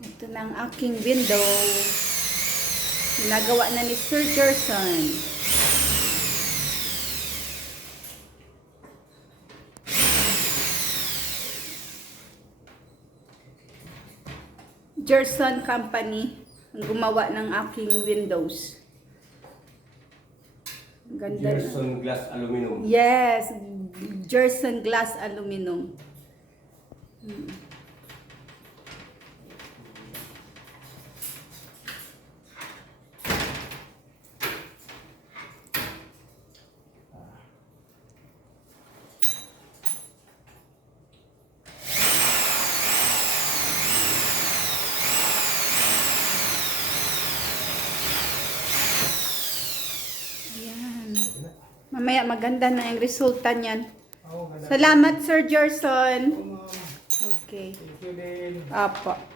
Ito na ang aking window. Ginagawa na ni Sir Gerson. Gerson Company ang gumawa ng aking windows. Ganda na. Gerson Glass Aluminum. Yes, Gerson Glass Aluminum. Ayan. Mamaya maganda na yung resulta niyan. Salamat, Sir Gerson. Okay. Thank you din. Apo.